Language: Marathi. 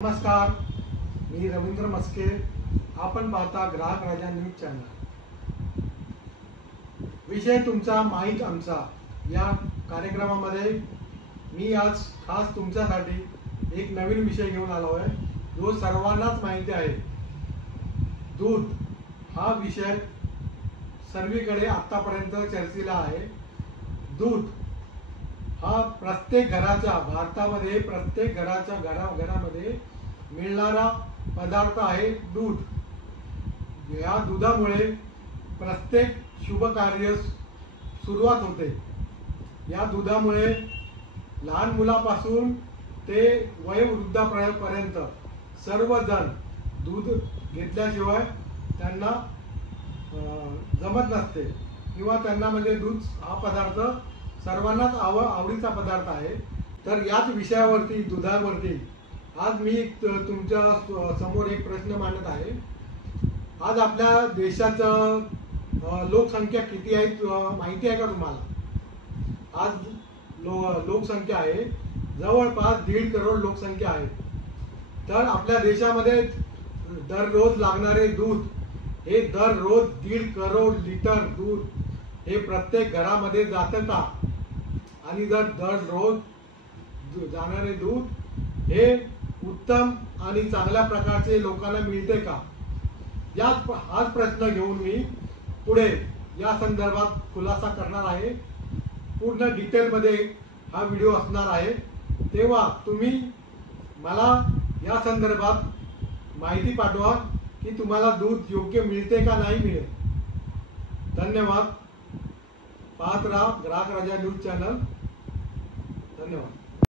नमस्कार, मी रवींद्र मस्के. आपण पाहता ग्राहक राजा न्यूज चॅनल. विषय तुमचा माईक आमचा या कार्यक्रमामध्ये मी आज खास तुमच्यासाठी एक नवीन विषय घेऊन आलो आहे, जो सर्वांनाच माहिती आहे. दूध हा विषय सर्वीकडे आतापर्यंत चर्चेला आहे. दूध हा प्रत्येक घराच्या भारतामध्ये प्रत्येक घरामध्ये मिळणारा पदार्थ आहे दूध. या दुधामुळे प्रत्येक शुभ कार्य सुरुवात होते. या दुधामुळे लहान मुलापासून ते वयोवृद्धापर्यंत सर्वजण दूध घेतल्याशिवाय त्यांना जमत नसते किंवा त्यांना म्हणजे दूध हा पदार्थ सर्वांनाच आवडीचा पदार्थ आहे. तर याच विषयावरती दुधावरती आज मी तुमच्या समोर एक प्रश्न मांडत आहे. आज आपल्या देशाचं लोकसंख्या किती आहे माहिती आहे का तुम्हाला? आज लोकसंख्या आहे जवळपास 1.5 करोड लोकसंख्या आहे. तर आपल्या देशामध्ये दररोज लागणारे दूध हे दररोज 1.5 करोड लिटर दूध हे प्रत्येक घरामध्ये जातं का? आणि जर दररोज जाणारे दूध हे उत्तम आणि चांगल्या प्रकारचे लोकांना मिळते का? हाच प्रश्न घेऊन मी पुढे या संदर्भात खुलासा करणार आहे. पूर्ण डिटेलमध्ये हा व्हिडिओ असणार आहे. तेव्हा तुम्ही मला या संदर्भात माहिती पाठवा की तुम्हाला दूध योग्य मिळते का नाही मिळेल. धन्यवाद. पाहत राहा ग्राहक राजा न्यूज चॅनल. धन्यवाद.